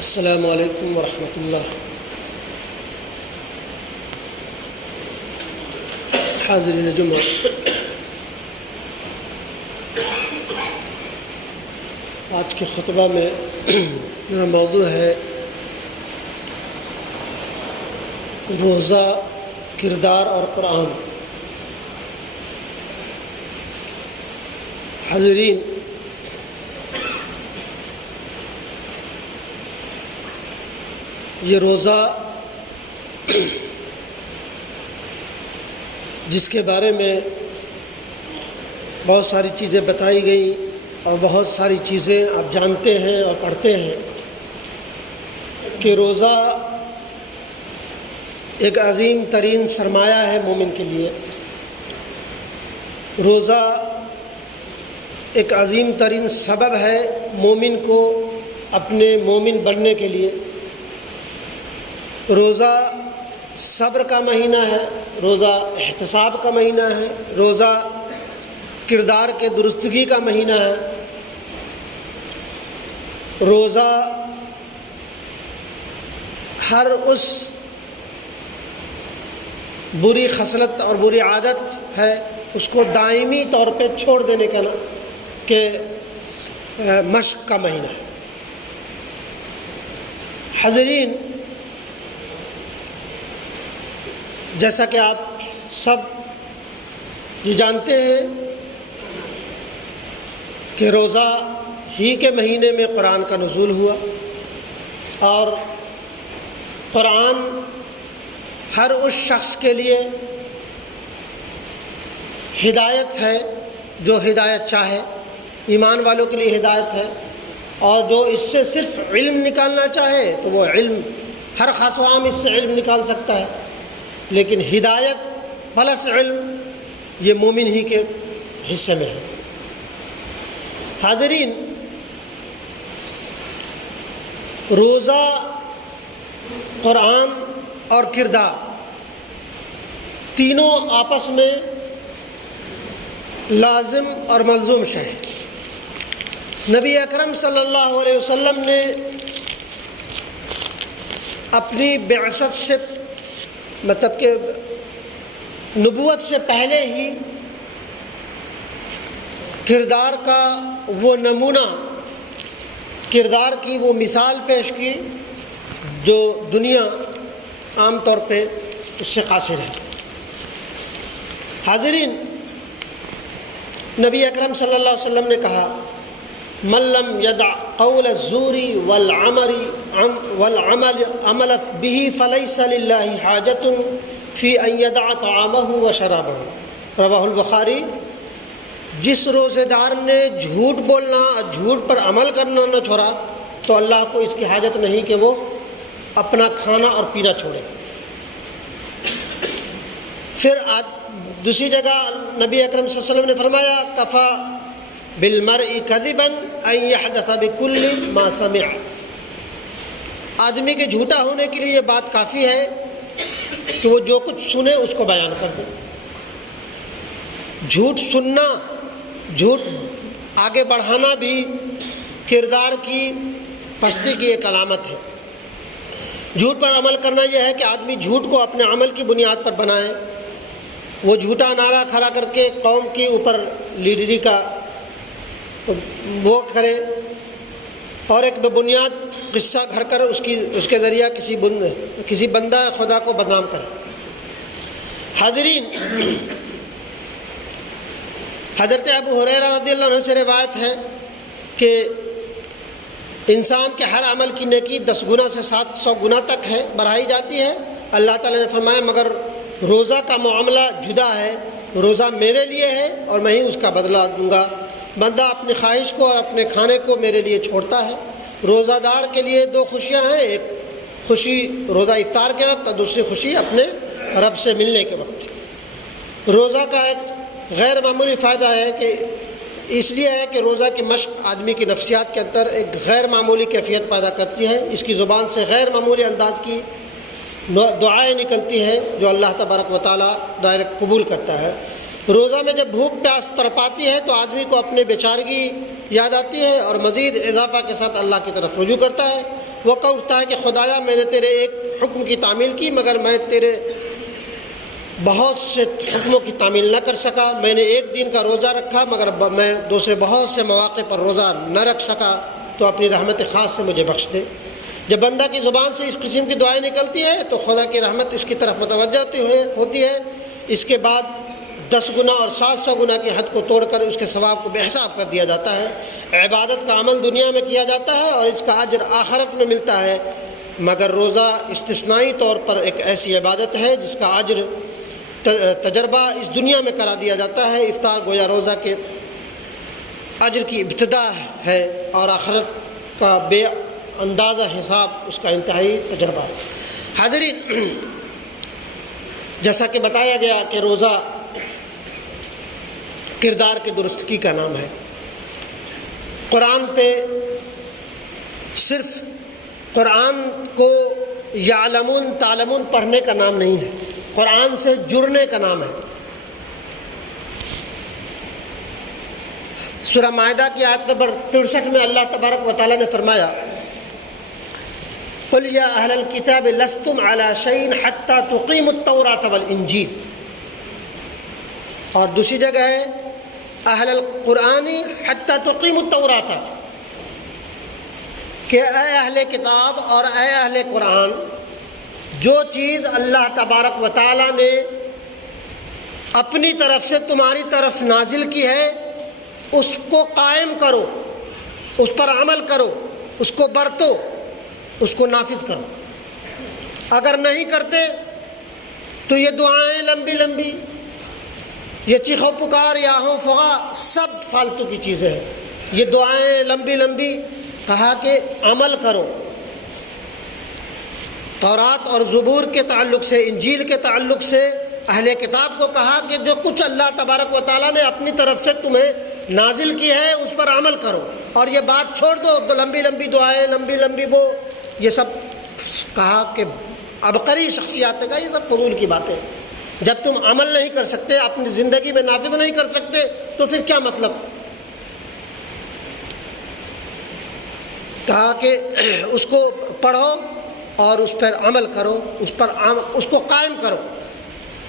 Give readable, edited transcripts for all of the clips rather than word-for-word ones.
السلام علیکم ورحمۃ اللہ۔ حاضرین جمعہ، آج کے خطبہ میں میرا موضوع ہے روزہ، کردار اور قرآن۔ حاضرین، یہ روزہ جس کے بارے میں بہت ساری چیزیں بتائی گئیں اور بہت ساری چیزیں آپ جانتے ہیں اور پڑھتے ہیں کہ روزہ ایک عظیم ترین سرمایہ ہے مومن کے لیے۔ روزہ ایک عظیم ترین سبب ہے مومن کو اپنے مومن بننے کے لیے۔ روزہ صبر کا مہینہ ہے، روزہ احتساب کا مہینہ ہے، روزہ کردار کے درستگی کا مہینہ ہے۔ روزہ ہر اس بری خصلت اور بری عادت ہے اس کو دائمی طور پہ چھوڑ دینے کا کہ مشق کا مہینہ ہے۔ حاضرین، جیسا کہ آپ سب یہ جانتے ہیں کہ روزہ ہی کے مہینے میں قرآن کا نزول ہوا، اور قرآن ہر اس شخص کے لیے ہدایت ہے جو ہدایت چاہے۔ ایمان والوں کے لیے ہدایت ہے، اور جو اس سے صرف علم نکالنا چاہے تو وہ علم، ہر خاص و عام اس سے علم نکال سکتا ہے، لیکن ہدایت پلس علم یہ مومن ہی کے حصے میں ہے۔ حاضرین، روزہ، قرآن اور کردار تینوں آپس میں لازم اور ملزوم شے ہیں۔ نبی اکرم صلی اللہ علیہ وسلم نے اپنی بعثت سے مطلب کہ نبوت سے پہلے ہی کردار کا وہ نمونہ، کردار کی وہ مثال پیش کی جو دنیا عام طور پہ اس سے قاصر ہے۔ حاضرین، نبی اکرم صلی اللہ علیہ وسلم نے کہا، من لم يدع قول الزور والعمل به فليس لله حاجة في ان يدع طعامه وشرابه، رواہ البخاری۔ جس روزے دار نے جھوٹ بولنا، جھوٹ پر عمل کرنا نہ چھوڑا تو اللہ کو اس کی حاجت نہیں کہ وہ اپنا کھانا اور پینا چھوڑے۔ پھر دوسری جگہ نبی اکرم صلی اللہ علیہ وسلم نے فرمایا، کفا بالمرء کذبا ان یحدث بکل ما سمع۔ آدمی کے جھوٹا ہونے کے لیے یہ بات کافی ہے کہ وہ جو کچھ سنے اس کو بیان کر دے۔ جھوٹ سننا، جھوٹ آگے بڑھانا بھی کردار کی پستی کی ایک علامت ہے۔ جھوٹ پر عمل کرنا یہ ہے کہ آدمی جھوٹ کو اپنے عمل کی بنیاد پر بنائے، وہ جھوٹا نعرہ کھڑا کر کے قوم کے اوپر لیڈری کا وہ کرے، اور ایک بے بنیاد قصہ گھڑ کر اس کے ذریعہ کسی بندہ خدا کو بدنام کرے۔ حاضرین، حضرت ابو ہریرہ رضی اللہ عنہ سے روایت ہے کہ انسان کے ہر عمل کی نیکی 10 گنا سے 700 گنا تک ہے، بڑھائی جاتی ہے۔ اللہ تعالیٰ نے فرمایا مگر روزہ کا معاملہ جدا ہے، روزہ میرے لیے ہے اور میں ہی اس کا بدلہ دوں گا۔ بندہ اپنی خواہش کو اور اپنے کھانے کو میرے لیے چھوڑتا ہے۔ روزہ دار کے لیے 2 خوشیاں ہیں، ایک خوشی روزہ افطار کے وقت اور دوسری خوشی اپنے رب سے ملنے کے وقت۔ روزہ کا ایک غیر معمولی فائدہ ہے کہ اس لیے ہے کہ روزہ کی مشق آدمی کی نفسیات کے اندر ایک غیر معمولی کیفیت پیدا کرتی ہے۔ اس کی زبان سے غیر معمولی انداز کی دعائیں نکلتی ہیں جو اللہ تبارک و تعالیٰ ڈائریکٹ قبول کرتا ہے۔ روزہ میں جب بھوک پیاس تڑپاتی ہے تو آدمی کو اپنے بیچارگی یاد آتی ہے اور مزید اضافہ کے ساتھ اللہ کی طرف رجوع کرتا ہے۔ وہ کہتا ہے کہ خدایا میں نے تیرے ایک حکم کی تعمیل کی مگر میں تیرے بہت سے حکموں کی تعمیل نہ کر سکا، میں نے ایک دن کا روزہ رکھا مگر میں دوسرے بہت سے مواقع پر روزہ نہ رکھ سکا، تو اپنی رحمت خاص سے مجھے بخش دے۔ جب بندہ کی زبان سے اس قسم کی دعائیں نکلتی ہے تو خدا کی رحمت اس کی طرف متوجہ ہوتی ہے، اس کے بعد 10 گنا اور 700 گنا کی حد کو توڑ کر اس کے ثواب کو بے حساب کر دیا جاتا ہے۔ عبادت کا عمل دنیا میں کیا جاتا ہے اور اس کا اجر آخرت میں ملتا ہے، مگر روزہ استثنائی طور پر ایک ایسی عبادت ہے جس کا اجر تجربہ اس دنیا میں کرا دیا جاتا ہے۔ افطار گویا روزہ کے اجر کی ابتدا ہے اور آخرت کا بے اندازہ حساب اس کا انتہائی تجربہ ہے۔ حاضرین، جیسا کہ بتایا گیا کہ روزہ کردار کی درستگی کا نام ہے۔ قرآن پہ صرف قرآن کو یعلمون تعلمون پڑھنے کا نام نہیں ہے، قرآن سے جڑنے کا نام ہے۔ سورہ مائدہ کی آیت نمبر 63 میں اللہ تبارک و تعالیٰ نے فرمایا قُلْ يَا أَهْلَ الْكِتَابِ لَسْتُمْ عَلَى شَيْءٍ حَتَّى تُقِيمُوا التَّوْرَاةَ وَالْإِنْجِيلَ، اور دوسری جگہ ہے اہل القرآن حتی تقیم التوراۃ، کہ اے اہل کتاب اور اے اہل قرآن، جو چیز اللہ تبارک و تعالیٰ نے اپنی طرف سے تمہاری طرف نازل کی ہے اس کو قائم کرو، اس پر عمل کرو، اس کو برتو، اس کو نافذ کرو۔ اگر نہیں کرتے تو یہ دعائیں لمبی لمبی، یہ چیخو پکار یا ہوں فغا، سب فالتو کی چیزیں ہیں۔ یہ دعائیں لمبی لمبی، کہا کہ عمل کرو۔ تورات اور زبور کے تعلق سے، انجیل کے تعلق سے اہل کتاب کو کہا کہ جو کچھ اللہ تبارک و تعالیٰ نے اپنی طرف سے تمہیں نازل کی ہے اس پر عمل کرو، اور یہ بات چھوڑ دو لمبی لمبی دعائیں، لمبی لمبی وہ، یہ سب کہا کہ عبقری شخصیات نے کہا یہ سب فضول کی باتیں۔ جب تم عمل نہیں کر سکتے، اپنی زندگی میں نافذ نہیں کر سکتے، تو پھر کیا مطلب؟ کہا کہ اس کو پڑھو اور اس پر عمل کرو، اس کو قائم کرو۔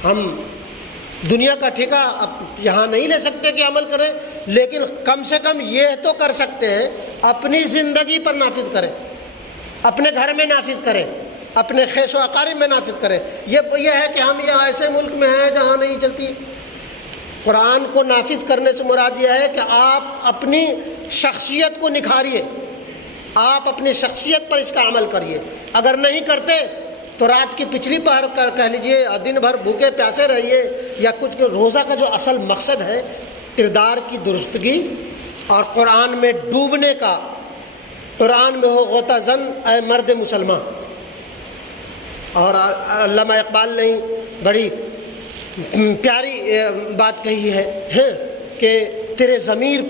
ہم دنیا کا ٹھیکہ اب یہاں نہیں لے سکتے کہ عمل کریں، لیکن کم سے کم یہ تو کر سکتے ہیں اپنی زندگی پر نافذ کریں، اپنے گھر میں نافذ کریں، اپنے خیش و اقارب میں نافذ کریں۔ یہ ہے کہ ہم یہاں ایسے ملک میں ہیں جہاں نہیں چلتی۔ قرآن کو نافذ کرنے سے مراد یہ ہے کہ آپ اپنی شخصیت کو نکھاریے، آپ اپنی شخصیت پر اس کا عمل کریے۔ اگر نہیں کرتے تو رات کی پچھلی پہر کہہ لیجئے، دن بھر بھوکے پیاسے رہیے، یا کچھ۔ روزہ کا جو اصل مقصد ہے کردار کی درستگی اور قرآن میں ڈوبنے کا۔ قرآن میں ہو غوطہ زن اے مرد مسلمان۔ اور علامہ اقبال نے بڑی پیاری بات کہی ہے کہ تیرے ضمیر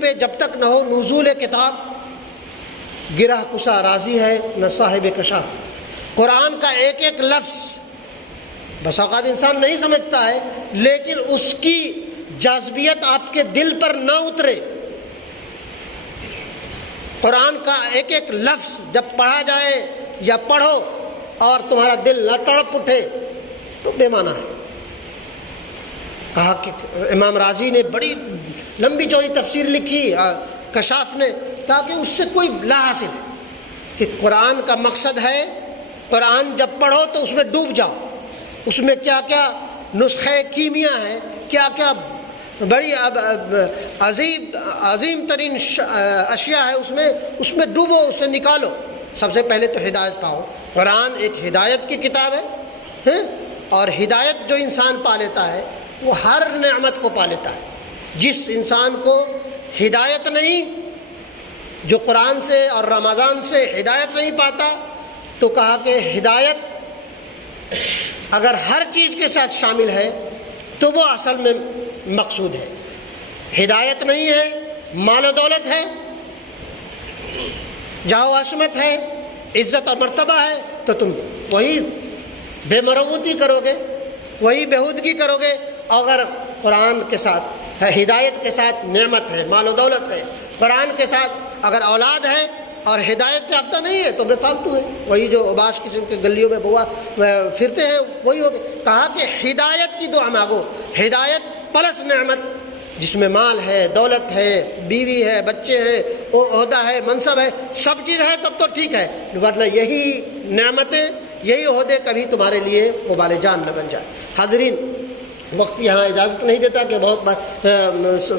پہ جب تک نہ ہو نزول کتاب، گرہ کشا راضی ہے نہ صاحب کشاف۔ قرآن کا ایک ایک لفظ بس اوقات انسان نہیں سمجھتا ہے، لیکن اس کی جاذبیت آپ کے دل پر نہ اترے۔ قرآن کا ایک ایک لفظ جب پڑھا جائے یا پڑھو اور تمہارا دل نہ تڑپ اٹھے تو بے معنی ہے۔ کہا کہ امام راضی نے بڑی لمبی چوڑی تفسیر لکھی، کشاف نے کہا کہ اس سے کوئی لا حاصل، کہ قرآن کا مقصد ہے قرآن جب پڑھو تو اس میں ڈوب جاؤ، اس میں کیا کیا نسخے کیمیا ہے، کیا کیا بڑی عظیم ترین اشیاء ہے، اس میں ڈوبو، اس سے نکالو۔ سب سے پہلے تو ہدایت پاؤ۔ قرآن ایک ہدایت کی کتاب ہے، اور ہدایت جو انسان پا لیتا ہے وہ ہر نعمت کو پا لیتا ہے۔ جس انسان کو ہدایت نہیں، جو قرآن سے اور رمضان سے ہدایت نہیں پاتا، تو کہا کہ ہدایت اگر ہر چیز کے ساتھ شامل ہے تو وہ اصل میں مقصود ہے۔ ہدایت نہیں ہے، مال و دولت ہے، جاہ و عظمت ہے، عزت اور مرتبہ ہے، تو تم وہی بے مروتی کرو گے، وہی بےہودگی کرو گے۔ اگر قرآن کے ساتھ ہے، ہدایت کے ساتھ نعمت ہے، مال و دولت ہے، قرآن کے ساتھ اگر اولاد ہے اور ہدایت یافتہ نہیں ہے تو بے فالتو ہے، وہی جو اوباش قسم کے گلیوں میں بوا پھرتے ہیں وہی ہو گئے۔ کہا کہ ہدایت کی دعا مانگو، ہدایت پلس نعمت، جس میں مال ہے، دولت ہے، بیوی ہے، بچے ہیں، عہدہ ہے، منصب ہے، سب چیز ہے تب تو ٹھیک ہے، ورنہ یہی نعمتیں، یہی عہدے کبھی تمہارے لیے وبال جان نہ بن جائے۔ حاضرین، وقت یہاں اجازت نہیں دیتا کہ بہت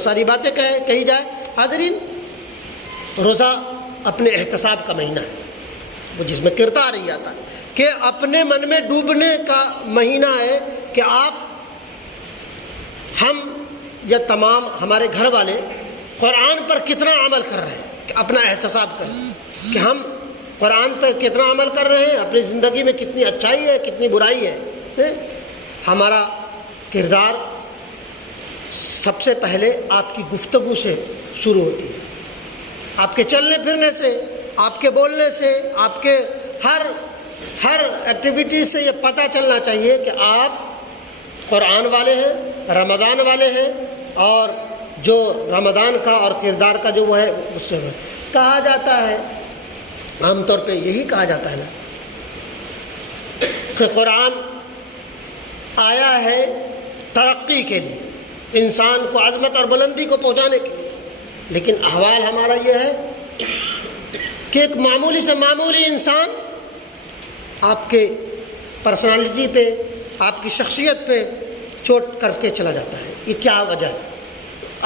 ساری باتیں کہی جائے۔ حاضرین، روزہ اپنے احتساب کا مہینہ ہے، وہ جس میں کردار ہی آتا ہے کہ اپنے من میں ڈوبنے کا مہینہ ہے کہ ہم یا تمام ہمارے گھر والے قرآن پر کتنا عمل کر رہے ہیں، کہ اپنا احتساب کریں کہ ہم قرآن پر کتنا عمل کر رہے ہیں، اپنی زندگی میں کتنی اچھائی ہے، کتنی برائی ہے۔ ہمارا کردار سب سے پہلے آپ کی گفتگو سے شروع ہوتی ہے، آپ کے چلنے پھرنے سے، آپ کے بولنے سے، آپ کے ہر ایکٹیویٹی سے یہ پتہ چلنا چاہیے کہ آپ قرآن والے ہیں، رمضان والے ہیں، اور جو رمضان کا اور کردار کا جو وہ ہے اس سے کہا جاتا ہے، عام طور پہ یہی کہا جاتا ہے نا کہ قرآن آیا ہے ترقی کے لیے، انسان کو عظمت اور بلندی کو پہنچانے کے لیے، لیکن احوال ہمارا یہ ہے کہ ایک معمولی سے معمولی انسان آپ کے پرسنالٹی پہ، آپ کی شخصیت پہ چوٹ کر کے چلا جاتا ہے۔ یہ کیا وجہ ہے؟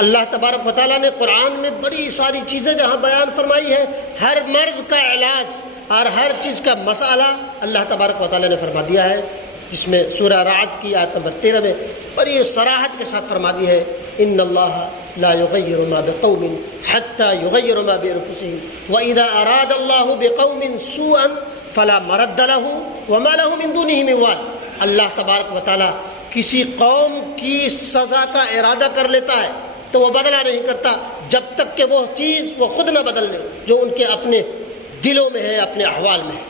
اللہ تبارک و تعالیٰ نے قرآن میں بڑی ساری چیزیں جہاں بیان فرمائی ہے، ہر مرض کا علاج اور ہر چیز کا مسئلہ اللہ تبارک و تعالیٰ نے فرما دیا ہے، جس میں سورہ رعد کی آیت نمبر 13 میں بڑی صراحت کے ساتھ فرما دی ہے، ان اللہ لا یغیر ما بقوم حتی یغیر ما بانفسہم واذا اراد اللہ بقوم سوءا فلا مرد له وما له من دونہ من وال۔ اللہ تبارک و تعالیٰ کسی قوم کی سزا کا ارادہ کر لیتا ہے تو وہ بدلہ نہیں کرتا جب تک کہ وہ چیز وہ خود نہ بدل لے جو ان کے اپنے دلوں میں ہے، اپنے احوال میں ہے۔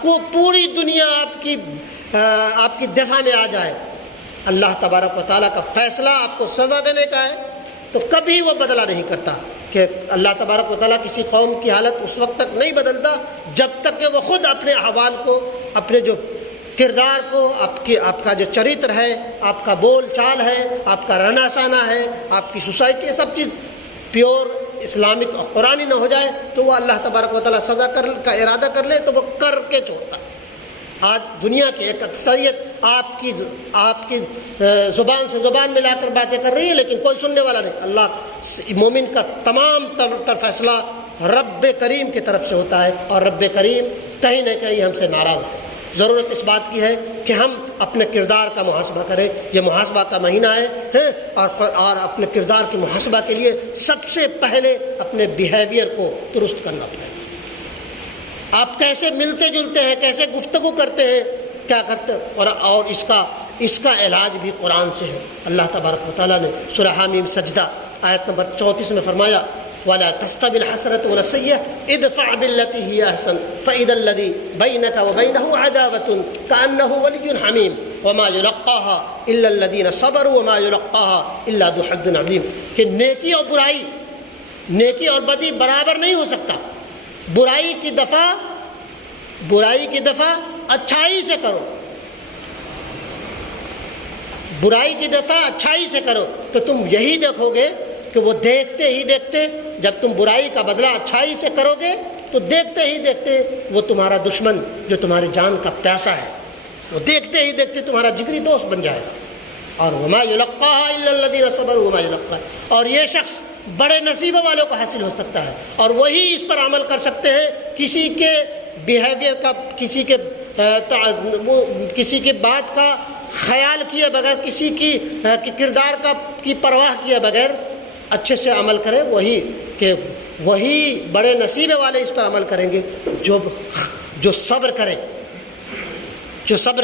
کو پوری دنیا آپ کی دفاع میں آ جائے، اللہ تبارک و تعالیٰ کا فیصلہ آپ کو سزا دینے کا ہے تو کبھی وہ بدلہ نہیں کرتا، کہ اللہ تبارک و تعالیٰ کسی قوم کی حالت اس وقت تک نہیں بدلتا جب تک کہ وہ خود اپنے احوال کو، اپنے جو کردار کو، آپ کا جو چریتر ہے، آپ کا بول چال ہے، آپ کا رہنا سہنا ہے، آپ کی سوسائٹی، سب چیز پیور اسلامک اور قرآنی نہ ہو جائے تو وہ اللہ تبارک و تعالیٰ سزا کا ارادہ کر لے تو وہ کر کے چھوڑتا ہے۔ آج دنیا کی ایک اکثریت آپ کی زبان سے زبان ملا کر باتیں کر رہی ہے لیکن کوئی سننے والا نہیں۔ اللہ مومن کا تمام تر فیصلہ رب کریم کی طرف سے ہوتا ہے، اور رب کریم کہیں نہ کہیں ہم سے ناراض ہے۔ ضرورت اس بات کی ہے کہ ہم اپنے کردار کا محاسبہ کریں، یہ محاسبہ کا مہینہ ہے، اور اپنے کردار کے محاسبہ کے لیے سب سے پہلے اپنے بیہیویئر کو درست کرنا پڑے۔ آپ کیسے ملتے جلتے ہیں، کیسے گفتگو کرتے ہیں، کیا کرتے ہیں، اور اس کا علاج بھی قرآن سے ہے۔ اللہ تبارک و تعالیٰ نے سورہ حامیم سجدہ آیت نمبر 34 میں فرمایا وَلَا تَسْتَوِي الْحَسَنَةُ وَلَا السَّيِّئَةُ ادْفَعْ بِالَّتِي هِيَ أَحْسَنُ فَإِذَا الَّذِي بَيْنَكَ وَبَيْنَهُ عَدَاوَةٌ كَأَنَّهُ وَلِيٌّ حَمِيمٌ وَمَا يُلَقَّاهَا إِلَّا الَّذِينَ صَبَرُوا وَمَا يُلَقَّاهَا إِلَّا ذُو حَظٍّ عَظِيمٍ، کہ نیکی اور بدی برابر نہیں ہو سکتا۔ برائی کی دفع اچھائی سے کرو، برائی کی دفع اچھائی سے کرو تو تم یہی دیکھو گے کہ وہ دیکھتے ہی دیکھتے، جب تم برائی کا بدلہ اچھائی سے کرو گے تو دیکھتے ہی دیکھتے وہ تمہارا دشمن جو تمہاری جان کا پیاسا ہے، وہ دیکھتے ہی دیکھتے تمہارا جگری دوست بن جائے۔ اور وما یلقاها الا الذین صبروا وما یلقاها، اور یہ شخص بڑے نصیب والوں کو حاصل ہو سکتا ہے، اور وہی اس پر عمل کر سکتے ہیں کسی کے بیہیویئر کا، کسی کے بات کا خیال کیے بغیر، کسی کی کردار کی پرواہ کیے بغیر اچھے سے عمل کرے، وہی بڑے نصیب والے اس پر عمل کریں گے جو صبر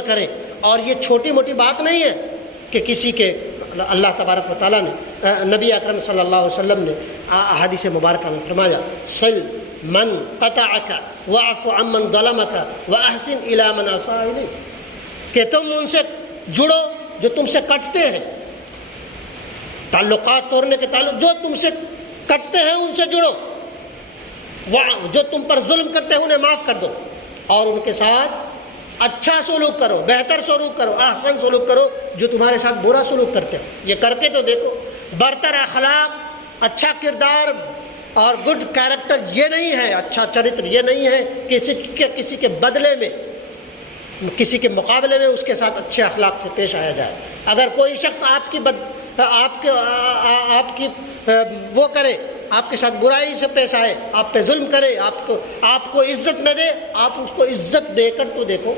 کریں۔ اور یہ چھوٹی موٹی بات نہیں ہے کہ کسی کے، اللہ تبارک و تعالیٰ نے، نبی اکرم صلی اللہ علیہ وسلم نے احادیث مبارکہ میں فرمایا صل من قطعک واعف عمن ظلمک واحسن الی من اساء الیک، کہ تم ان سے جڑو جو تم سے کٹتے ہیں، تعلقات توڑنے کے تعلق جو تم سے کٹتے ہیں ان سے جڑو، جو تم پر ظلم کرتے ہیں انہیں معاف کر دو اور ان کے ساتھ اچھا سلوک کرو، بہتر سلوک کرو، احسن سلوک کرو جو تمہارے ساتھ برا سلوک کرتے ہو۔ یہ کر کے تو دیکھو۔ برتر اخلاق، اچھا کردار اور گڈ کیریکٹر یہ نہیں ہے، اچھا چرتر یہ نہیں ہے کسی کے بدلے میں، کسی کے مقابلے میں اس کے ساتھ اچھے اخلاق سے پیش آیا جائے۔ اگر کوئی شخص آپ کی وہ کرے، آپ کے ساتھ برائی سے پیش آئے، آپ پہ ظلم کرے، آپ کو عزت نہ دے، آپ اس کو عزت دے کر تو دیکھو۔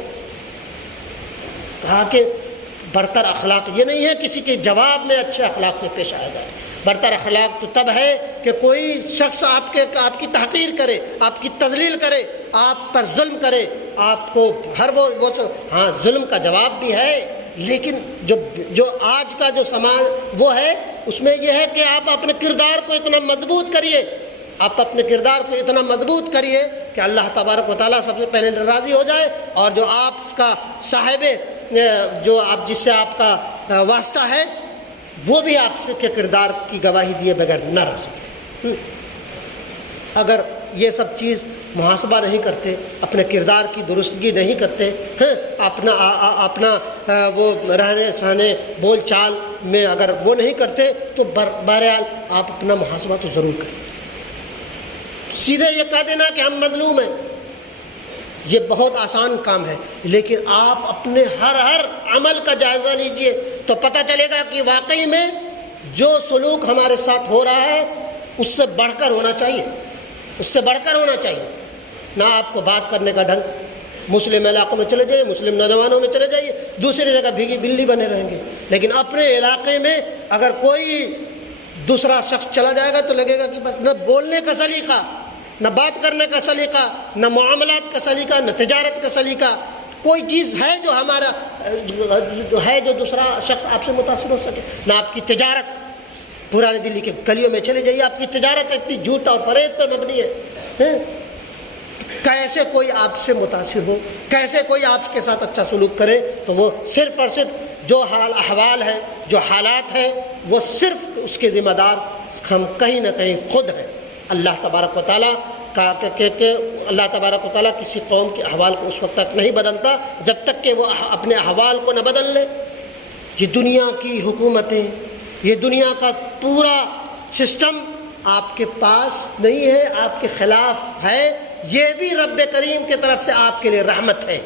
کہا کہ برتر اخلاق یہ نہیں ہے کسی کے جواب میں اچھے اخلاق سے پیش آیا جائے۔ برتر اخلاق تو تب ہے کہ کوئی شخص آپ کی تحقیر کرے، آپ کی تذلیل کرے، آپ پر ظلم کرے، آپ کو ہاں ظلم کا جواب بھی ہے، لیکن جو آج کا جو سماج وہ ہے اس میں یہ ہے کہ آپ اپنے کردار کو اتنا مضبوط کریے، آپ اپنے کردار کو اتنا مضبوط کریے کہ اللہ تبارک و تعالیٰ سب سے پہلے راضی ہو جائے، اور جو آپ کا صاحب جس سے آپ کا واسطہ ہے وہ بھی آپ سے کے کردار کی گواہی دیے بغیر نہ رہ سکے۔ اگر یہ سب چیز محاسبہ نہیں کرتے، اپنے کردار کی درستگی نہیں کرتے ہیں، اپنا وہ رہنے سہنے بول چال میں اگر وہ نہیں کرتے تو بہرحال آپ اپنا محاسبہ تو ضرور کریں۔ سیدھے یہ کہہ دینا کہ ہم مظلوم ہیں یہ بہت آسان کام ہے، لیکن آپ اپنے ہر عمل کا جائزہ لیجئے تو پتہ چلے گا کہ واقعی میں جو سلوک ہمارے ساتھ ہو رہا ہے اس سے بڑھ کر ہونا چاہیے، اس سے بڑھ کر ہونا چاہیے۔ نہ آپ کو بات کرنے کا ڈھنگ، مسلم علاقوں میں چلے جائیے، مسلم نوجوانوں میں چلے جائیے، دوسری جگہ بھیگی بلی بنے رہیں گے، لیکن اپنے علاقے میں اگر کوئی دوسرا شخص چلا جائے گا تو لگے گا کہ بس نہ بولنے کا سلیقہ، نہ بات کرنے کا سلیقہ، نہ معاملات کا سلیقہ، نہ تجارت کا سلیقہ، کوئی چیز ہے جو ہمارا ہے جو دوسرا شخص آپ سے متاثر ہو سکے، نہ آپ کی تجارت۔ پرانے دلی کے گلیوں میں چلے جائیے، آپ کی تجارت اتنی جھوٹ اور فریب پر مبنی ہے، کیسے کوئی آپ سے متاثر ہو، کیسے کوئی آپ کے ساتھ اچھا سلوک کرے؟ تو وہ صرف اور صرف جو احوال ہے، جو حالات ہے، وہ صرف اس کے ذمہ دار ہم کہیں نہ کہیں خود ہیں۔ اللہ تبارک و تعالیٰ کہ اللہ تبارک و تعالیٰ کسی قوم کے احوال کو اس وقت تک نہیں بدلتا جب تک کہ وہ اپنے احوال کو نہ بدل لے۔ یہ دنیا کی حکومتیں، یہ دنیا کا پورا سسٹم آپ کے پاس نہیں ہے، آپ کے خلاف ہے۔ یہ بھی رب کریم کی طرف سے آپ کے لیے رحمت ہے۔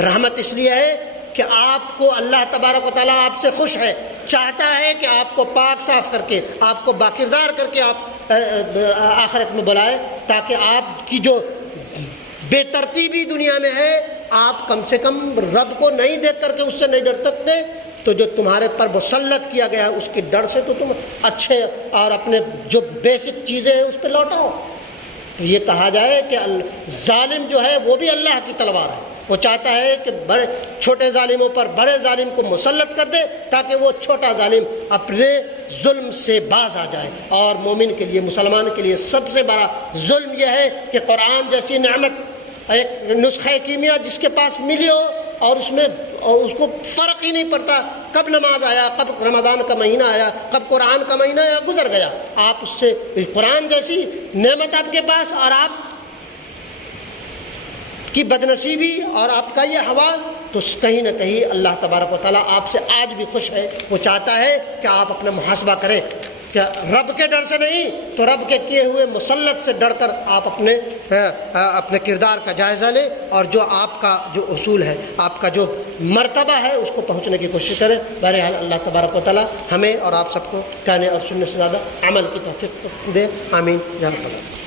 رحمت اس لیے ہے کہ آپ کو اللہ تبارک و تعالیٰ آپ سے خوش ہے، چاہتا ہے کہ آپ کو پاک صاف کر کے، آپ کو باکردار کر کے آپ آخرت میں بلائے، تاکہ آپ کی جو بے ترتیبی دنیا میں ہے آپ کم سے کم رب کو نہیں دیکھ کر کے اس سے نہیں ڈر سکتے، تو جو تمہارے پر مسلط کیا گیا ہے اس کے ڈر سے تو تم اچھے اور اپنے جو بیسک چیزیں ہیں اس پہ لوٹاؤ۔ تو یہ کہا جائے کہ ظالم جو ہے وہ بھی اللہ کی تلوار ہے، وہ چاہتا ہے کہ بڑے چھوٹے ظالموں پر بڑے ظالم کو مسلط کر دے تاکہ وہ چھوٹا ظالم اپنے ظلم سے باز آ جائے۔ اور مومن کے لیے، مسلمان کے لیے سب سے بڑا ظلم یہ ہے کہ قرآن جیسی نعمت، ایک نسخہ کیمیا جس کے پاس ملی ہو اور اس کو فرق ہی نہیں پڑتا کب نماز آیا، کب رمضان کا مہینہ آیا، کب قرآن کا مہینہ آیا، گزر گیا۔ آپ اس سے قرآن جیسی نعمت آپ کے پاس اور آپ کی بدنصیبی اور آپ کا یہ حوال، تو کہیں نہ کہیں اللہ تبارک و تعالیٰ آپ سے آج بھی خوش ہے۔ وہ چاہتا ہے کہ آپ اپنا محاسبہ کریں، کہ رب کے ڈر سے نہیں تو رب کے کیے ہوئے مسلط سے ڈر کر آپ اپنے کردار کا جائزہ لیں، اور جو آپ کا جو اصول ہے، آپ کا جو مرتبہ ہے اس کو پہنچنے کی کوشش کریں۔ بہرحال اللہ تبارک و تعالیٰ ہمیں اور آپ سب کو کہنے اور سننے سے زیادہ عمل کی توفیق دے، آمین یا رب العالمین۔